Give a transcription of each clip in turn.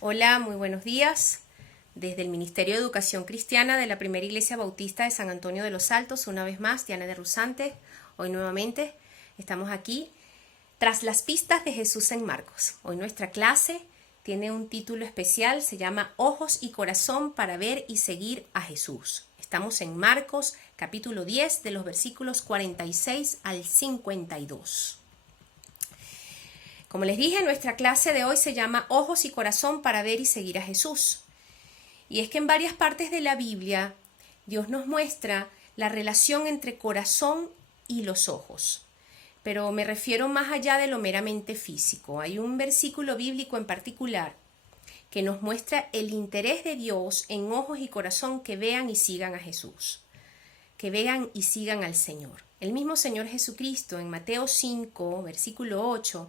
Hola, muy buenos días. Desde el Ministerio de Educación Cristiana de la Primera Iglesia Bautista de San Antonio de los Altos, una vez más, Diana de Rusante. Hoy nuevamente estamos aquí tras las pistas de Jesús en Marcos. Hoy nuestra clase tiene un título especial, se llama Ojos y Corazón para ver y seguir a Jesús. Estamos en Marcos capítulo 10 de los versículos 46 al 52. Como les dije, nuestra clase de hoy se llama Ojos y Corazón para ver y seguir a Jesús. Y es que en varias partes de la Biblia Dios nos muestra la relación entre corazón y los ojos. Pero me refiero más allá de lo meramente físico. Hay un versículo bíblico en particular que nos muestra el interés de Dios en ojos y corazón que vean y sigan a Jesús, que vean y sigan al Señor. El mismo Señor Jesucristo en Mateo 5, versículo 8,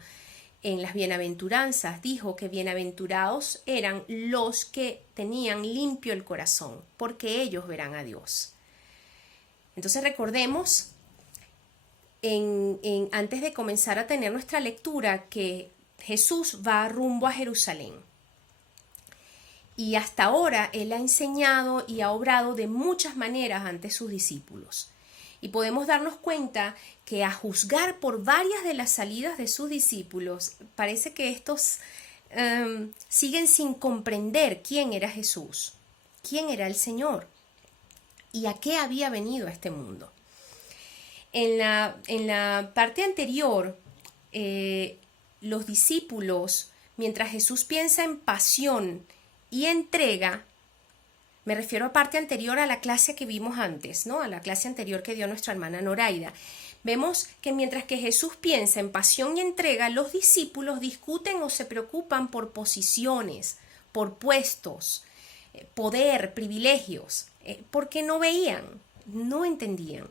en las bienaventuranzas dijo que bienaventurados eran los que tenían limpio el corazón, porque ellos verán a Dios. Entonces recordemos, antes de comenzar a tener nuestra lectura, que Jesús va rumbo a Jerusalén. Y hasta ahora Él ha enseñado y ha obrado de muchas maneras ante sus discípulos. Y podemos darnos cuenta que a juzgar por varias de las salidas de sus discípulos, parece que estos siguen sin comprender quién era Jesús, quién era el Señor y a qué había venido a este mundo. En la parte anterior, los discípulos, mientras Jesús piensa en pasión y entrega, me refiero a parte anterior a la clase que vimos antes, ¿no? A la clase anterior que dio nuestra hermana Noraida. Vemos que mientras que Jesús piensa en pasión y entrega, los discípulos discuten o se preocupan por posiciones, por puestos, poder, privilegios, porque no veían, no entendían.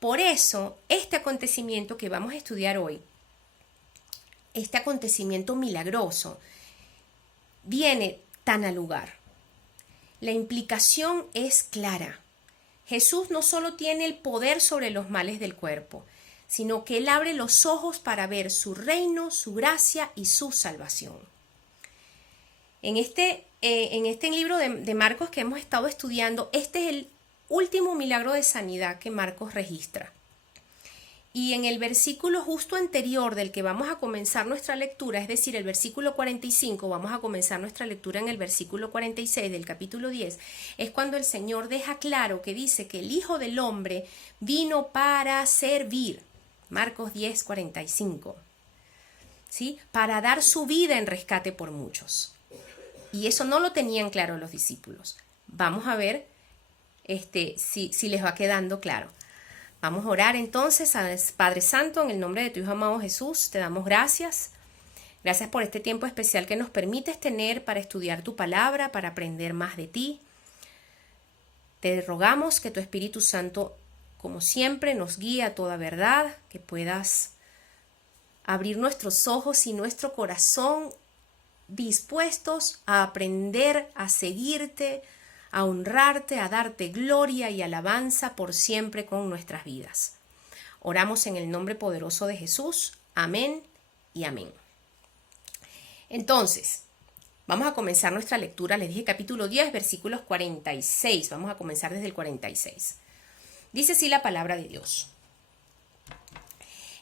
Por eso, este acontecimiento que vamos a estudiar hoy, este acontecimiento milagroso, viene tan al lugar. La implicación es clara. Jesús no solo tiene el poder sobre los males del cuerpo, sino que Él abre los ojos para ver su reino, su gracia y su salvación. En este libro de Marcos que hemos estado estudiando, este es el último milagro de sanidad que Marcos registra. Y en el versículo justo anterior del que vamos a comenzar nuestra lectura, es decir, el versículo 45, vamos a comenzar nuestra lectura en el versículo 46 del capítulo 10, es cuando el Señor deja claro que dice que el Hijo del Hombre vino para servir. Marcos 10, 45. ¿Sí? Para dar su vida en rescate por muchos. Y eso no lo tenían claro los discípulos. Vamos a ver si les va quedando claro. Vamos a orar entonces. Padre Santo, en el nombre de tu Hijo amado Jesús, te damos gracias. Gracias por este tiempo especial que nos permites tener para estudiar tu palabra, para aprender más de ti. Te rogamos que tu Espíritu Santo, como siempre, nos guíe a toda verdad, que puedas abrir nuestros ojos y nuestro corazón dispuestos a aprender, a seguirte, a honrarte, a darte gloria y alabanza por siempre con nuestras vidas. Oramos en el nombre poderoso de Jesús. Amén y amén. Entonces, vamos a comenzar nuestra lectura. Les dije capítulo 10, versículos 46. Vamos a comenzar desde el 46. Dice así la palabra de Dios.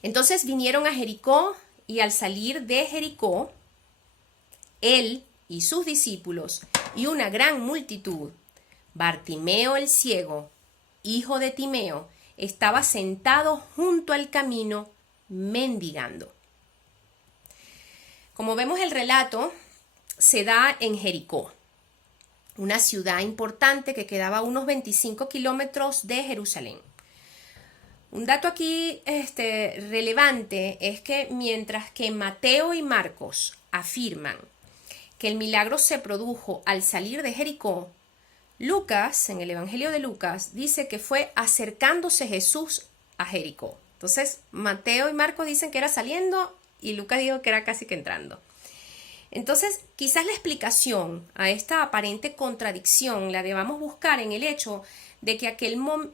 Entonces vinieron a Jericó, y al salir de Jericó, él y sus discípulos y una gran multitud, Bartimeo el ciego, hijo de Timeo, estaba sentado junto al camino mendigando. Como vemos, el relato se da en Jericó, una ciudad importante que quedaba a unos 25 kilómetros de Jerusalén. Un dato aquí relevante es que mientras que Mateo y Marcos afirman que el milagro se produjo al salir de Jericó, Lucas, en el Evangelio de Lucas, dice que fue acercándose Jesús a Jericó. Entonces, Mateo y Marcos dicen que era saliendo y Lucas dijo que era casi que entrando. Entonces, quizás la explicación a esta aparente contradicción la debamos buscar en el hecho de que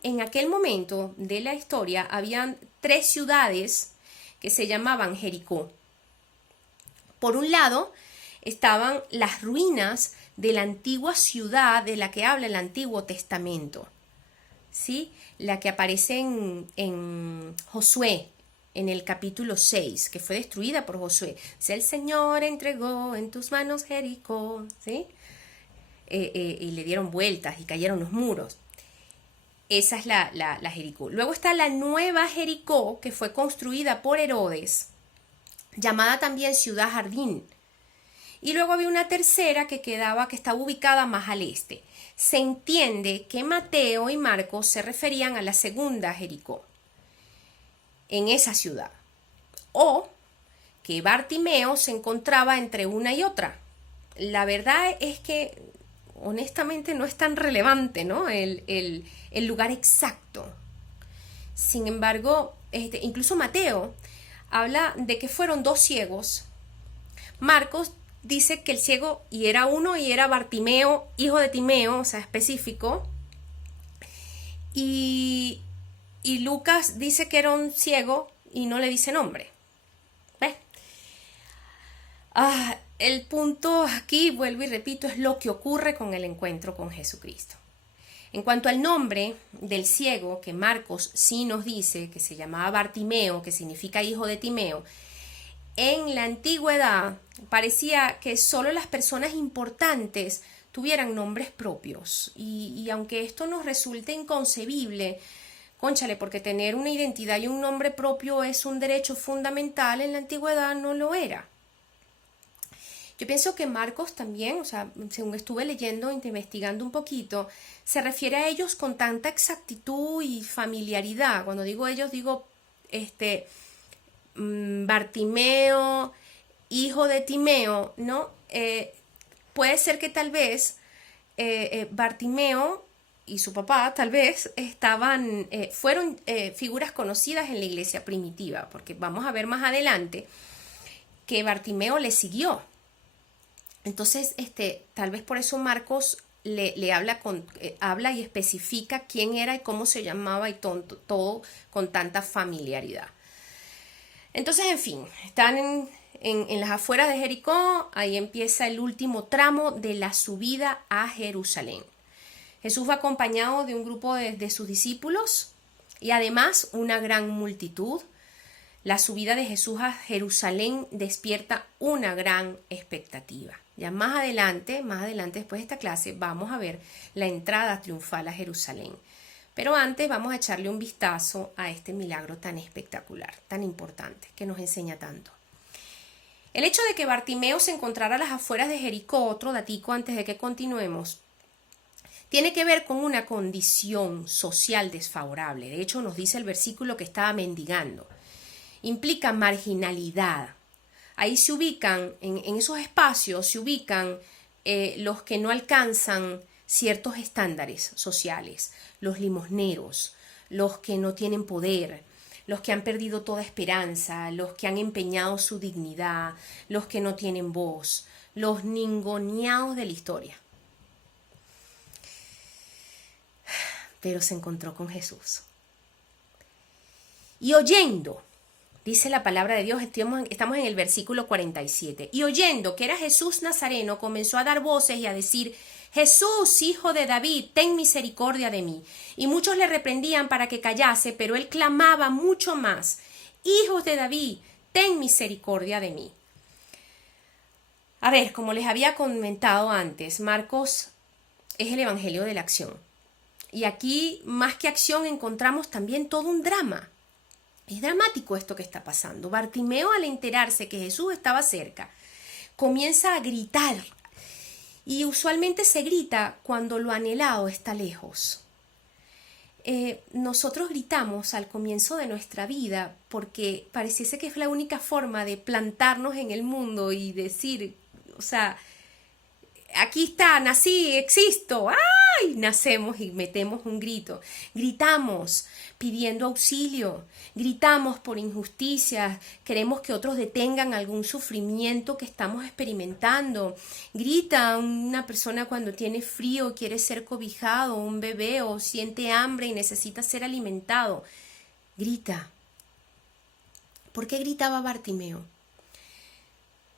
en aquel momento de la historia habían 3 ciudades que se llamaban Jericó. Por un lado, estaban las ruinas de la antigua ciudad de la que habla el Antiguo Testamento, ¿sí? La que aparece en Josué, en el capítulo 6, que fue destruida por Josué. Si el Señor entregó en tus manos Jericó, ¿sí? Y le dieron vueltas y cayeron los muros. Esa es la Jericó. Luego está la nueva Jericó, que fue construida por Herodes, llamada también Ciudad Jardín. Y luego había una tercera que estaba ubicada más al este. Se entiende que Mateo y Marcos se referían a la segunda Jericó, en esa ciudad. O que Bartimeo se encontraba entre una y otra. La verdad es que honestamente no es tan relevante, ¿no? El lugar exacto. Sin embargo, incluso Mateo habla de que fueron dos ciegos. Marcos dice que el ciego y era uno y era Bartimeo, hijo de Timeo, o sea, específico. Y Lucas dice que era un ciego y no le dice nombre. ¿Ves? El punto aquí, vuelvo y repito, es lo que ocurre con el encuentro con Jesucristo. En cuanto al nombre del ciego, que Marcos sí nos dice que se llamaba Bartimeo, que significa hijo de Timeo, en la antigüedad parecía que solo las personas importantes tuvieran nombres propios. Y aunque esto nos resulte inconcebible, cónchale, porque tener una identidad y un nombre propio es un derecho fundamental, en la antigüedad no lo era. Yo pienso que Marcos también, o sea, según estuve leyendo e investigando un poquito, se refiere a ellos con tanta exactitud y familiaridad. Cuando digo ellos, digo Bartimeo, hijo de Timeo, ¿no? Puede ser que tal vez Bartimeo y su papá tal vez fueron figuras conocidas en la iglesia primitiva, porque vamos a ver más adelante que Bartimeo le siguió. Entonces, tal vez por eso Marcos le habla y especifica quién era y cómo se llamaba y todo con tanta familiaridad. Entonces, en fin, están en las afueras de Jericó. Ahí empieza el último tramo de la subida a Jerusalén. Jesús va acompañado de un grupo de sus discípulos y además una gran multitud. La subida de Jesús a Jerusalén despierta una gran expectativa. Ya más adelante, después de esta clase, vamos a ver la entrada triunfal a Jerusalén. Pero antes vamos a echarle un vistazo a este milagro tan espectacular, tan importante, que nos enseña tanto. El hecho de que Bartimeo se encontrara a las afueras de Jericó, otro datico antes de que continuemos, tiene que ver con una condición social desfavorable. De hecho, nos dice el versículo que estaba mendigando. Implica marginalidad. Ahí se ubican, en esos espacios se ubican los que no alcanzan ciertos estándares sociales, los limosneros, los que no tienen poder, los que han perdido toda esperanza, los que han empeñado su dignidad, los que no tienen voz, los ninguneados de la historia. Pero se encontró con Jesús. Y oyendo, dice la palabra de Dios, estamos en el versículo 47. Y oyendo que era Jesús Nazareno, comenzó a dar voces y a decir: Jesús, hijo de David, ten misericordia de mí. Y muchos le reprendían para que callase, pero él clamaba mucho más: Hijos de David, ten misericordia de mí. A ver, como les había comentado antes, Marcos es el evangelio de la acción. Y aquí, más que acción, encontramos también todo un drama. Es dramático esto que está pasando. Bartimeo, al enterarse que Jesús estaba cerca, comienza a gritar. Y usualmente se grita cuando lo anhelado está lejos. Nosotros gritamos al comienzo de nuestra vida porque pareciese que es la única forma de plantarnos en el mundo y decir, o sea, aquí está, nací, existo, ¡ay! Nacemos y metemos un grito. Gritamos pidiendo auxilio, gritamos por injusticias, queremos que otros detengan algún sufrimiento que estamos experimentando. Grita una persona cuando tiene frío, quiere ser cobijado, un bebé, o siente hambre y necesita ser alimentado. Grita. ¿Por qué gritaba Bartimeo?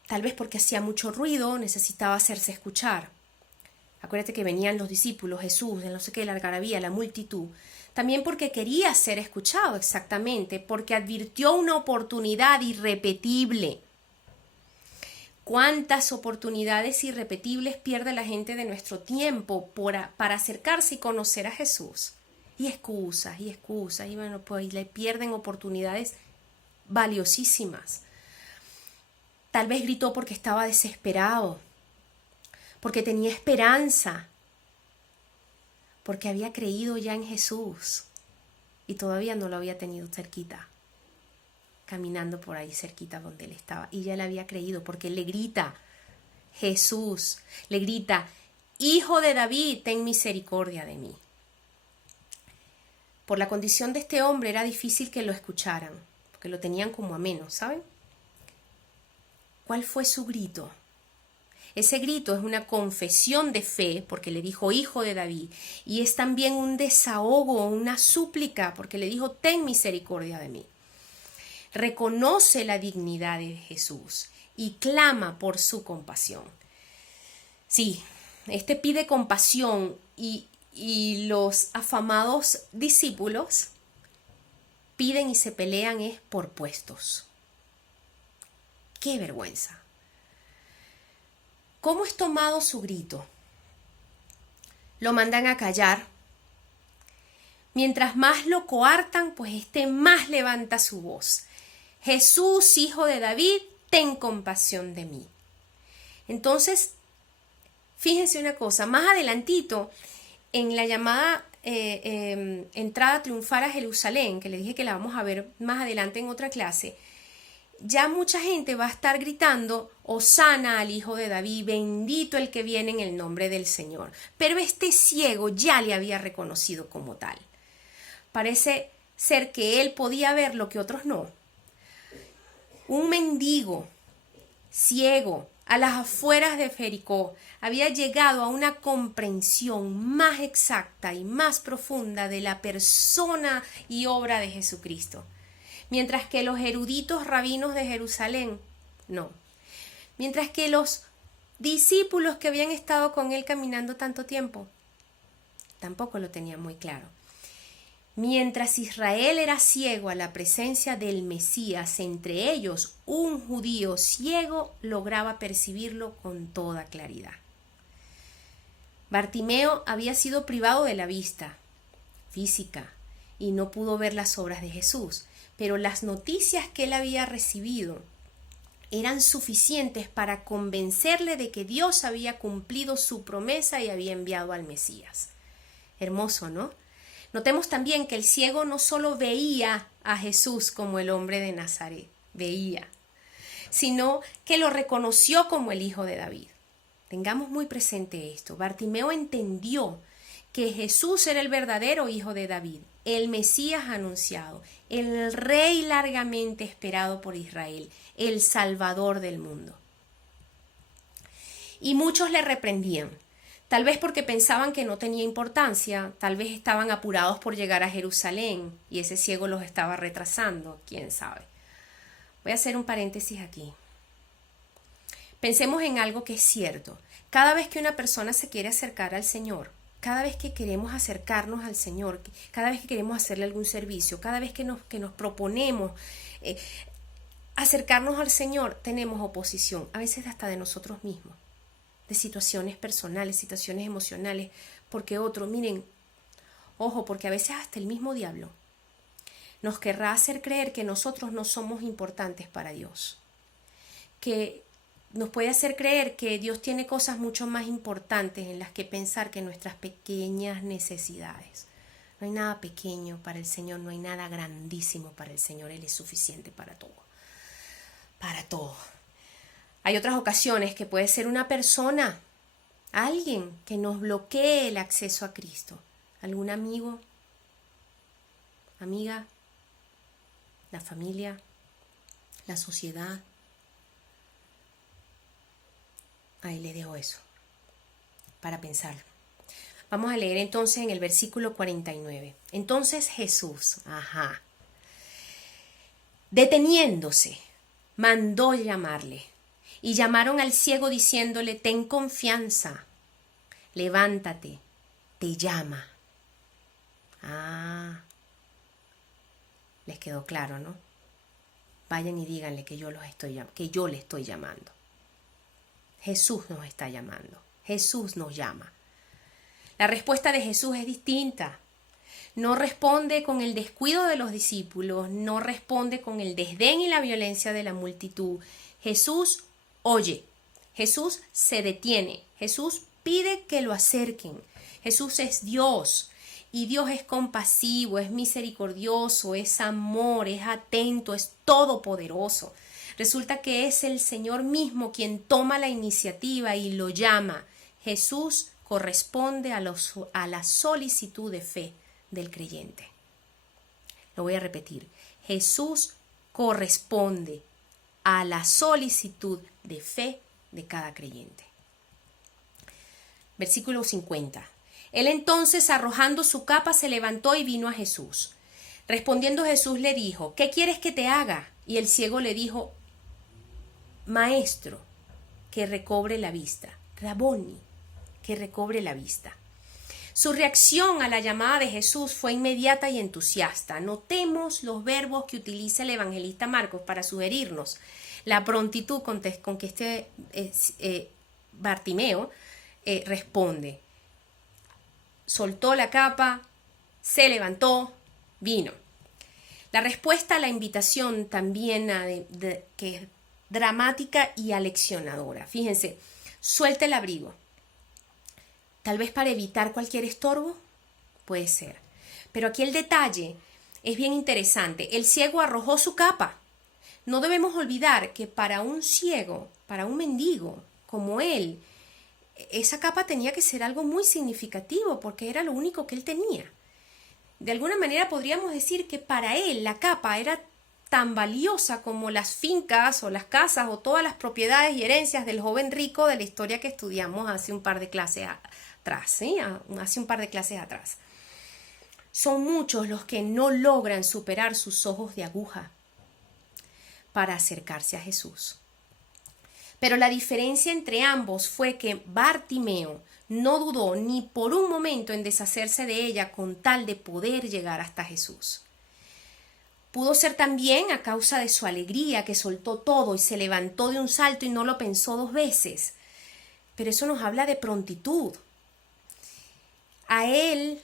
Tal vez porque hacía mucho ruido, necesitaba hacerse escuchar. Acuérdate que venían los discípulos, Jesús, de no sé qué, la algarabía, la multitud. También porque quería ser escuchado, exactamente, porque advirtió una oportunidad irrepetible. ¿Cuántas oportunidades irrepetibles pierde la gente de nuestro tiempo para acercarse y conocer a Jesús? Y excusas, y bueno, pues le pierden oportunidades valiosísimas. Tal vez gritó porque estaba desesperado, porque tenía esperanza, porque había creído ya en Jesús y todavía no lo había tenido cerquita, caminando por ahí cerquita donde él estaba, y ya le había creído porque él le grita, Jesús, le grita, Hijo de David, ten misericordia de mí. Por la condición de este hombre era difícil que lo escucharan, porque lo tenían como ameno, ¿saben? ¿Cuál fue su grito? Ese grito es una confesión de fe, porque le dijo Hijo de David, y es también un desahogo, una súplica, porque le dijo, ten misericordia de mí. Reconoce la dignidad de Jesús y clama por su compasión. Sí, este pide compasión y los afamados discípulos piden y se pelean es por puestos. ¡Qué vergüenza! ¿Cómo es tomado su grito? Lo mandan a callar. Mientras más lo coartan, pues más levanta su voz. Jesús, Hijo de David, ten compasión de mí. Entonces, fíjense una cosa, más adelantito, en la llamada entrada triunfal a Jerusalén, que le dije que la vamos a ver más adelante en otra clase, ya mucha gente va a estar gritando, Hosana al Hijo de David, bendito el que viene en el nombre del Señor. Pero este ciego ya le había reconocido como tal. Parece ser que él podía ver lo que otros no. Un mendigo, ciego, a las afueras de Jericó, había llegado a una comprensión más exacta y más profunda de la persona y obra de Jesucristo. Mientras que los eruditos rabinos de Jerusalén, no. Mientras que los discípulos que habían estado con él caminando tanto tiempo, tampoco lo tenían muy claro. Mientras Israel era ciego a la presencia del Mesías, entre ellos un judío ciego lograba percibirlo con toda claridad. Bartimeo había sido privado de la vista física y no pudo ver las obras de Jesús, pero las noticias que él había recibido eran suficientes para convencerle de que Dios había cumplido su promesa y había enviado al Mesías. Hermoso, ¿no? Notemos también que el ciego no solo veía a Jesús como el hombre de Nazaret, veía, sino que lo reconoció como el Hijo de David. Tengamos muy presente esto. Bartimeo entendió que Jesús era el verdadero Hijo de David, el Mesías anunciado, el Rey largamente esperado por Israel, el Salvador del mundo. Y muchos le reprendían, tal vez porque pensaban que no tenía importancia, tal vez estaban apurados por llegar a Jerusalén y ese ciego los estaba retrasando, quién sabe. Voy a hacer un paréntesis aquí. Pensemos en algo que es cierto. Cada vez que una persona se quiere acercar al Señor, cada vez que queremos acercarnos al Señor, cada vez que queremos hacerle algún servicio, cada vez que nos proponemos acercarnos al Señor, tenemos oposición, a veces hasta de nosotros mismos, de situaciones personales, situaciones emocionales, porque miren, ojo, porque a veces hasta el mismo diablo nos querrá hacer creer que nosotros no somos importantes para Dios, que nos puede hacer creer que Dios tiene cosas mucho más importantes en las que pensar que nuestras pequeñas necesidades. No hay nada pequeño para el Señor, no hay nada grandísimo para el Señor, Él es suficiente para todo. Para todo. Hay otras ocasiones que puede ser una persona, alguien que nos bloquee el acceso a Cristo. Algún amigo, amiga, la familia, la sociedad. Ahí le dejo eso para pensarlo. Vamos a leer entonces en el versículo 49. Entonces Jesús, deteniéndose, mandó llamarle Y llamaron al ciego diciéndole: ten confianza, levántate, te llama. Ah, les quedó claro, ¿no? Vayan y díganle que yo le estoy llamando. Jesús nos está llamando. Jesús nos llama. La respuesta de Jesús es distinta. No responde con el descuido de los discípulos, no responde con el desdén y la violencia de la multitud. Jesús oye, Jesús se detiene, Jesús pide que lo acerquen. Jesús es Dios y Dios es compasivo, es misericordioso, es amor, es atento, es todopoderoso. Resulta que es el Señor mismo quien toma la iniciativa y lo llama. Jesús corresponde a la solicitud de fe del creyente. Lo voy a repetir. Jesús corresponde a la solicitud de fe de cada creyente. Versículo 50. Él entonces, arrojando su capa, se levantó y vino a Jesús. Respondiendo Jesús le dijo: ¿qué quieres que te haga? Y el ciego le dijo: Maestro, que recobre la vista. Raboni, que recobre la vista. Su reacción a la llamada de Jesús fue inmediata y entusiasta. Notemos los verbos que utiliza el evangelista Marcos para sugerirnos la prontitud con que Bartimeo responde. Soltó la capa, se levantó, vino. La respuesta a la invitación también que es dramática y aleccionadora. Fíjense, suelta el abrigo. Tal vez para evitar cualquier estorbo, puede ser. Pero aquí el detalle es bien interesante. El ciego arrojó su capa. No debemos olvidar que para un ciego, para un mendigo como él, esa capa tenía que ser algo muy significativo porque era lo único que él tenía. De alguna manera podríamos decir que para él la capa era tan valiosa como las fincas o las casas o todas las propiedades y herencias del joven rico de la historia que estudiamos hace un par de clases atrás. Son muchos los que no logran superar sus ojos de aguja para acercarse a Jesús. Pero la diferencia entre ambos fue que Bartimeo no dudó ni por un momento en deshacerse de ella con tal de poder llegar hasta Jesús. Pudo ser también a causa de su alegría que soltó todo y se levantó de un salto y no lo pensó dos veces. Pero eso nos habla de prontitud. A Él,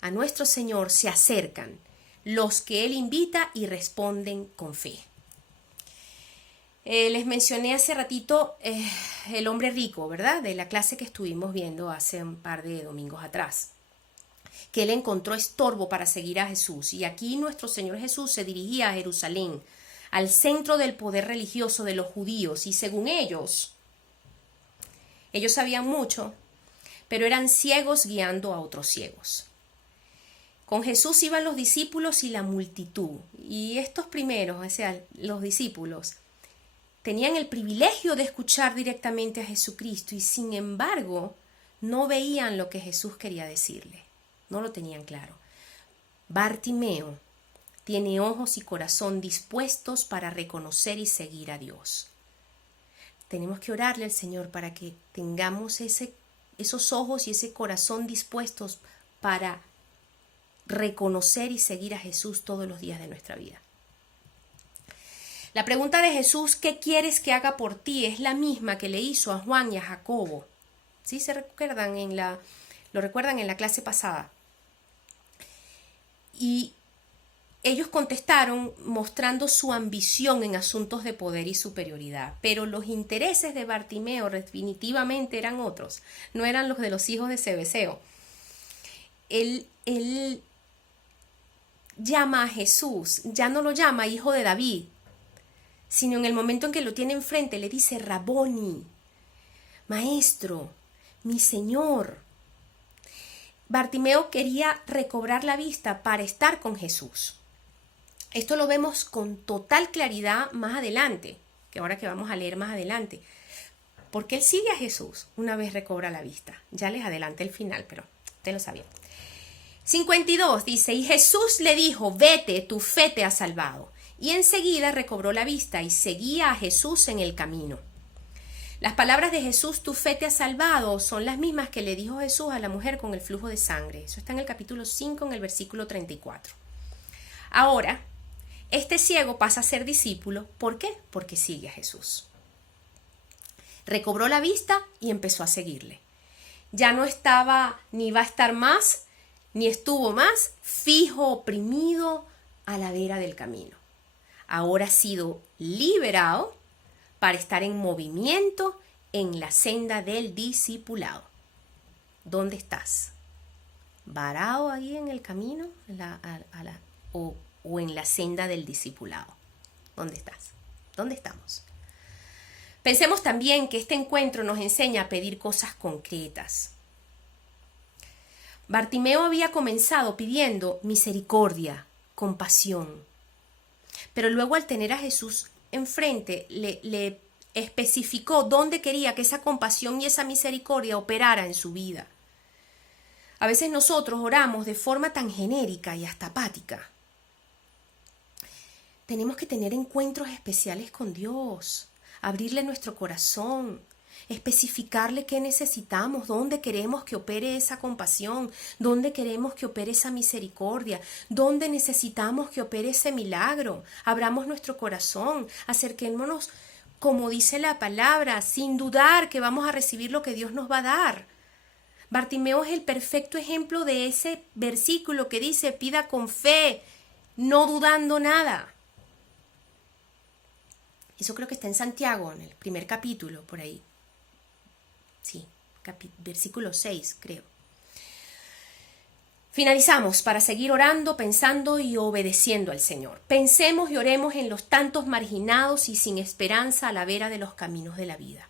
a nuestro Señor, se acercan los que Él invita y responden con fe. Les mencioné hace ratito el hombre rico, ¿verdad? De la clase que estuvimos viendo hace un par de domingos atrás. Que él encontró estorbo para seguir a Jesús. Y aquí nuestro Señor Jesús se dirigía a Jerusalén, al centro del poder religioso de los judíos. Y según ellos sabían mucho, pero eran ciegos guiando a otros ciegos. Con Jesús iban los discípulos y la multitud. Y estos primeros, o sea, los discípulos, tenían el privilegio de escuchar directamente a Jesucristo y sin embargo no veían lo que Jesús quería decirle. No lo tenían claro. Bartimeo tiene ojos y corazón dispuestos para reconocer y seguir a Dios. Tenemos que orarle al Señor para que tengamos esos ojos y ese corazón dispuestos para reconocer y seguir a Jesús todos los días de nuestra vida. La pregunta de Jesús, ¿qué quieres que haga por ti?, es la misma que le hizo a Juan y a Jacobo. ¿Sí? Lo recuerdan en la clase pasada. Y ellos contestaron mostrando su ambición en asuntos de poder y superioridad. Pero los intereses de Bartimeo definitivamente eran otros. No eran los de los hijos de Zebedeo. Él llama a Jesús, ya no lo llama hijo de David, sino en el momento en que lo tiene enfrente le dice Raboni, maestro, mi Señor. Bartimeo quería recobrar la vista para estar con Jesús. Esto lo vemos con total claridad más adelante, que ahora que vamos a leer más adelante, porque él sigue a Jesús una vez recobra la vista. Ya les adelanté el final, pero ustedes lo sabían. 52 dice, y Jesús le dijo, vete, tu fe te ha salvado. Y enseguida recobró la vista y seguía a Jesús en el camino. Las palabras de Jesús, tu fe te ha salvado, son las mismas que le dijo Jesús a la mujer con el flujo de sangre. Eso está en el capítulo 5, en el versículo 34. Ahora, este ciego pasa a ser discípulo. ¿Por qué? Porque sigue a Jesús. Recobró la vista y empezó a seguirle. Ya no estaba, ni va a estar más, ni estuvo más fijo, oprimido a la vera del camino. Ahora ha sido liberado para estar en movimiento en la senda del discipulado. ¿Dónde estás? ¿Varado ahí en el camino o en la senda del discipulado? ¿Dónde estás? ¿Dónde estamos? Pensemos también que este encuentro nos enseña a pedir cosas concretas. Bartimeo había comenzado pidiendo misericordia, compasión, pero luego al tener a Jesús enfrente le especificó dónde quería que esa compasión y esa misericordia operara en su vida. A veces nosotros oramos de forma tan genérica y hasta apática. Tenemos que tener encuentros especiales con Dios, abrirle nuestro corazón, especificarle qué necesitamos, dónde queremos que opere esa compasión, dónde queremos que opere esa misericordia, dónde necesitamos que opere ese milagro. Abramos nuestro corazón, acerquémonos, como dice la palabra, sin dudar que vamos a recibir lo que Dios nos va a dar. Bartimeo es el perfecto ejemplo de ese versículo que dice, pida con fe, no dudando nada. Eso creo que está en Santiago, en el primer capítulo, por ahí. Sí, versículo 6, creo. Finalizamos para seguir orando, pensando y obedeciendo al Señor. Pensemos y oremos en los tantos marginados y sin esperanza a la vera de los caminos de la vida.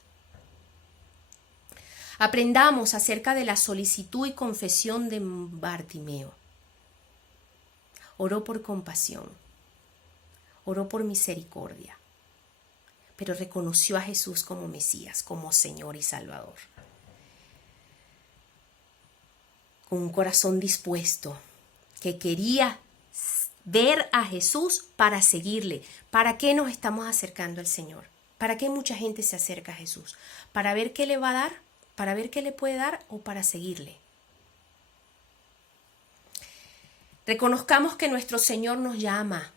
Aprendamos acerca de la solicitud y confesión de Bartimeo. Oró por compasión, oró por misericordia, pero reconoció a Jesús como Mesías, como Señor y Salvador. Con un corazón dispuesto, que quería ver a Jesús para seguirle. ¿Para qué nos estamos acercando al Señor? ¿Para qué mucha gente se acerca a Jesús? ¿Para ver qué le va a dar? ¿Para ver qué le puede dar o para seguirle? Reconozcamos que nuestro Señor nos llama.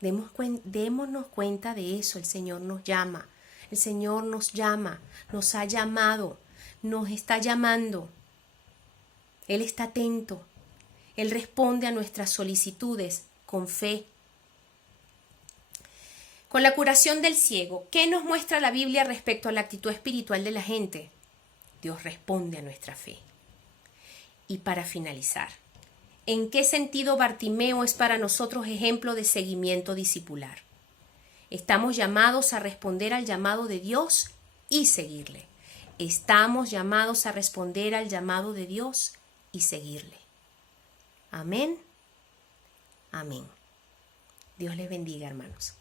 Démonos cuenta de eso. El Señor nos llama. El Señor nos llama. Nos ha llamado. Nos está llamando. Él está atento. Él responde a nuestras solicitudes con fe. Con la curación del ciego, ¿qué nos muestra la Biblia respecto a la actitud espiritual de la gente? Dios responde a nuestra fe. Y para finalizar, ¿en qué sentido Bartimeo es para nosotros ejemplo de seguimiento discipular? Estamos llamados a responder al llamado de Dios y seguirle. Estamos llamados a responder al llamado de Dios y seguirle. Amén. Amén. Dios les bendiga, hermanos.